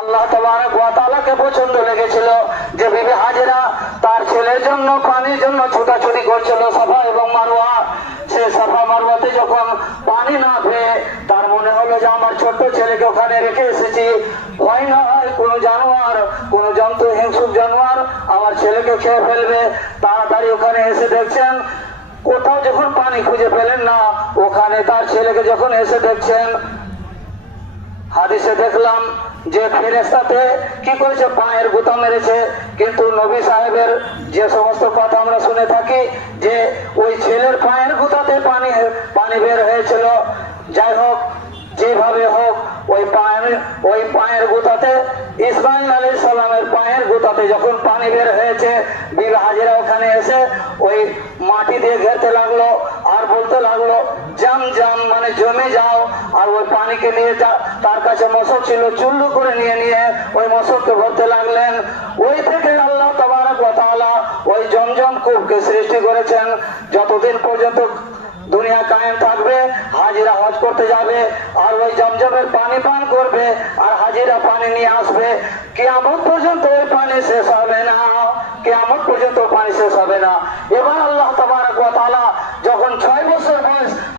আল্লাহ তাবারক ওয়া তাআলাকে পছন্দ লেগেছিল যে বিবি হাজেরা তার ছেলের জন্য পানির জন্য ছোটাছুটি করছিল সাফা এবং মারওয়া। সে সাফা মারওয়াতে যখন পানি না পেয়ে তার মনে হলো যে আমার ছোট্ট ছেলেকে ওখানে রেখে এসেছি, হয় না হয় কোনো জানোয়ার, কোনো জন্তু, হিংস্র জানোয়ার আমার ছেলেকে খেয়ে ফেলবে। তাড়াতাড়ি ওখানে এসে দেখছেন কোথাও যখন পানি খুঁজে পেলেন না, ওখানে তার ছেলেকে যখন এসে দেখছেন, হাদিসে দেখলাম যে ফেরেশতাতে কি করেছে, পায়ের গুতা মেরেছে। কিন্তু নবী সাহেবের যে সমস্ত কথা আমরা শুনে থাকি যে ওই ছেলের পায়ের গুতাতে পানি বের হয়েছিল। যাই হোক, যেভাবে হোক ওই পায়ের গুতাতে, ইসমাইল আলাইহিস সালামের পায়ের গুতাতে যখন পানি বের হয়েছে, বিবি হাজেরা ওখানে এসে ওই মাটি দিয়ে ঘেরতে লাগলো আর বলতে লাগলো জাম জাম, মানে জমে যাও। আর ওই পানিকে নিয়ে তার কাছে মশক ছিল, চুল্লু করে নিয়ে ওই মশককে ভরতে লাগলেন। ওই থেকে আল্লাহ তাবারক ওয়া তাআলা ওই জমজম কূপকে সৃষ্টি করেছেন। যতদিন পর্যন্ত দুনিয়া কায়েম থাকবে, হাজিরা হজ করতে যাবে আর ওই জমজমের পানি পান করবে আর হাজিরা পানি নিয়ে আসবে। কিয়ামত পর্যন্ত ওই পানি শেষ হবে না, কিয়ামত পর্যন্ত পানি শেষ হবে না। এবার আল্লাহ তাবারক